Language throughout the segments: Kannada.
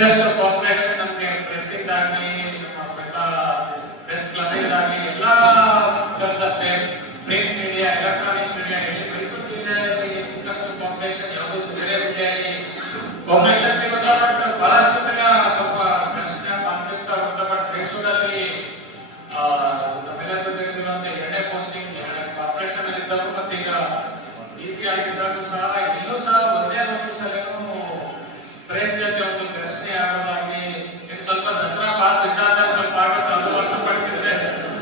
ಇದಷ್ಟು ಕೋಆಪರೇಷನ್ ನಮಗೆ ಪ್ರೆಸ್ ಇಂದಾಗಿ ಪ್ರೆಸ್ ಕ್ಲಬ್ ಇಂದಾಗಿ ಎಲ್ಲಾ ತರದ print media electronic media Mysuru ಸಿಕ್ಕಷ್ಟು ಕೋಆಪರೇಷನ್ ಯಾವುದೂ ಬೇರೆ ರೀತಿಯಾಗಿ ಕೋಆಪರೇಷನ್ ಸಿಗುತ್ತಾ. ಬಟ್ ಬಹಳಷ್ಟು ಸಲ ಸ್ವಲ್ಪ ಪ್ರಶ್ನೆ ಕಾನ್ಫ್ಲಿಕ್ಟ್ ಆಗುತ್ತೆ. ಬಟ್ ಮೈಸೂರಲ್ಲಿ ನಮ್ಮೆಲ್ಲರಿಗೂ ತಿಳಿದಿರುವಂತ 2ನೇ ಪೋಸ್ಟಿಂಗ್ ಆಪರೇಷನ್ ಅಲ್ಲಿ ಇದ್ದವರು ಮತ್ತೆ ಈಗ ಈಸಿ ಆಗಿದ್ದರೂ ಸಹ ಇನ್ನೂ ಸಹ ಒಂದೇ ಒಂದು ಸಲನೂ ಪ್ರೆಸ್ ಜೊತೆ ಒಂದು ಘರ್ಷಣೆ ಆಗೋದಾಗಿ ಇದು ಸ್ವಲ್ಪ ದಸರಾ ಪಾಸ್ ವಿಚಾರದಲ್ಲಿ ಸ್ವಲ್ಪ ಆಗುತ್ತೆ. ಅದು ಹೊರತುಪಡಿಸಿದ್ರೆ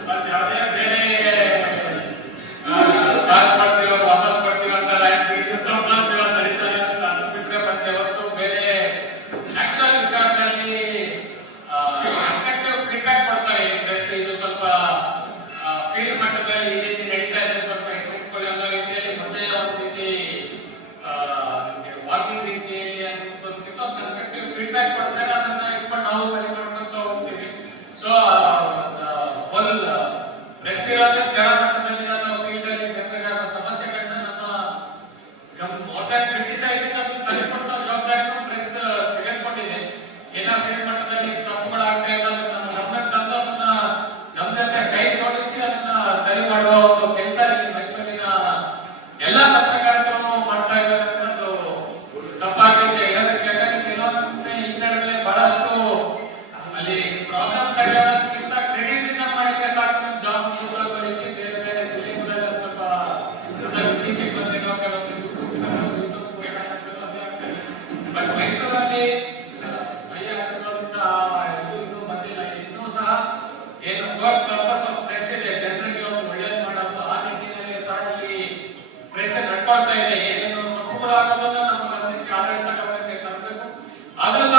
ಮತ್ತೆ ಯಾವುದೇ ಬೇರೆ ಪಾಸ್ ಮಾಡ್ತೀವಿ ವಾಪಸ್ ಬರ್ತೀವಿ ಅಂತಾರೆ ಸ್ವಲ್ಪ ಮಾಡ್ತೀವಿ ಅಂತ ಕರೀತಾರೆ ಅಂತ ಅದು ಬಿಟ್ಟರೆ ಮತ್ತೆ ಹೊರತು ಬೇರೆ ಆಕ್ಚುಯಲ್ ವಿಚಾರದಲ್ಲಿ ಕನ್ಸ್ಟ್ರಕ್ಟಿವ್ ಫೀಡ್ಬ್ಯಾಕ್ ಕೊಡ್ತಾರೆ ಪ್ರೆಸ್. ಇದು ಸ್ವಲ್ಪ ಫೀಲ್ಡ್ ಮಟ್ಟದಲ್ಲಿ ಈ ರೀತಿ ನಡೀತಾ ಇದೆ, ಸ್ವಲ್ಪ ಎಚ್ಚೆತ್ತುಕೊಳ್ಳಿ ಅನ್ನೋ ರೀತಿಯಲ್ಲಿ ಮೊದಲೇ ಒಂದು ರೀತಿ ವಾಕಿಂಗ್ ರೀತಿಯಲ್ಲಿ ಅನ್ನೋದಕ್ಕಿಂತ ಕನ್ಸ್ಟ್ರಕ್ಟಿವ್ ಫೀಡ್ಬ್ಯಾಕ್ ಕೊಡ್ತಾರೆ. ಅದನ್ನ ಇಟ್ಕೊಂಡು ನಾವು ಸರಿ ಮಾಡ್ಕೊಂತ ಹೋಗ್ತೀವಿ. ಸೊ ಒಂದು ಪ್ರೆಸ್ ಇರೋದು ಕೆಳ ಮಟ್ಟದಲ್ಲಿ ಅಥವಾ ಫೀಲ್ಡ್ ಅಲ್ಲಿ ಜನರಿಗೆ ಆಗೋ ಸಮಸ್ಯೆಗಳನ್ನ ನಮ್ಮ ಮೋರ್ ದನ್ ಕ್ರಿಟಿಸೈಸಿಂಗ್ ಅದನ್ನ ಸರಿಪಡಿಸೋ ಜವಾಬ್ದಾರಿಯನ್ನು ಪ್ರೆಸ್ ತೆಗೆದುಕೊಂಡಿದೆ. ಏನೋ ಫೀಲ್ಡ್ ಮಟ್ಟದಲ್ಲಿ ತಪ್ಪುಗಳಾಗ್ತಾ ಇಲ್ಲ ಅದನ್ನ ಗಮನಕ್ಕೆ ತಂದು ಅದನ್ನ ನಮ್ಮ ಜೊತೆ ಕೈ ಜೋಡಿಸಿ ಅದನ್ನ ಸರಿ ಮಾಡುವ ಒಂದು ಕೆಲಸ ಇಲ್ಲಿ ಮೈಸೂರಿನ ಎಲ್ಲಾ ಪತ್ರಕರ್ತರು ಮಾಡ್ತಾ ಇದ್ದಾರೆ. ಅದು ತಪ್ಪಾಗಿದೆ ಹೇಳೋದಕ್ಕೆ. ಯಾಕಂದ್ರೆ ಕೆಲವೊಂದು ಹಿನ್ನೆಲೆಗಳಲ್ಲಿ ಬಹಳಷ್ಟು ಅಲ್ಲಿ ಪ್ರಾಬ್ಲಮ್ಸ್ ಆಗಿರೋದಕ್ಕಿಂತ ಕ್ರಿಟಿಸಿಸಮ್ ಮಾಡಿದ್ರೆ ಸಾಕು ಜಾಬ್ ಸುಧಾರಿಸಲಿಕ್ಕೆ ಬೇರೆ ಬೇರೆ ಜಿಲ್ಲೆಗಳಲ್ಲಿ ಸ್ವಲ್ಪ ಇತ್ತೀಚೆಗೆ ಬಂದಿರೋ ಕೆಲವೊಂದು ಬಟ್ ಮೈಸೂರಲ್ಲಿ ಇನ್ನೂ ಬಂದಿಲ್ಲ. ಇನ್ನೂ ಸಹ ಏನು ವರ್ಕ್ ಪರ್ಪಸ್ ಆಫ್ ಪ್ರೆಸ್ ಇದೆ, ಜನರಿಗೆ ಒಂದು ಒಳ್ಳೇದು ಮಾಡೋದು ಆ ನಿಟ್ಟಿನಲ್ಲಿ ಸಹ ಇಲ್ಲಿ ಪ್ರೆಸ್ ನಡ್ಕೊಳ್ತಾ ಇದೆ. ಏನೇನು ತಪ್ಪುಗಳಾಗೋದನ್ನ ನಮ್ಮ ಗಮನಕ್ಕೆ ಆಡಳಿತ ಗಮನಕ್ಕೆ ತರಬೇಕು. ಆದ್ರೂ ಸಹ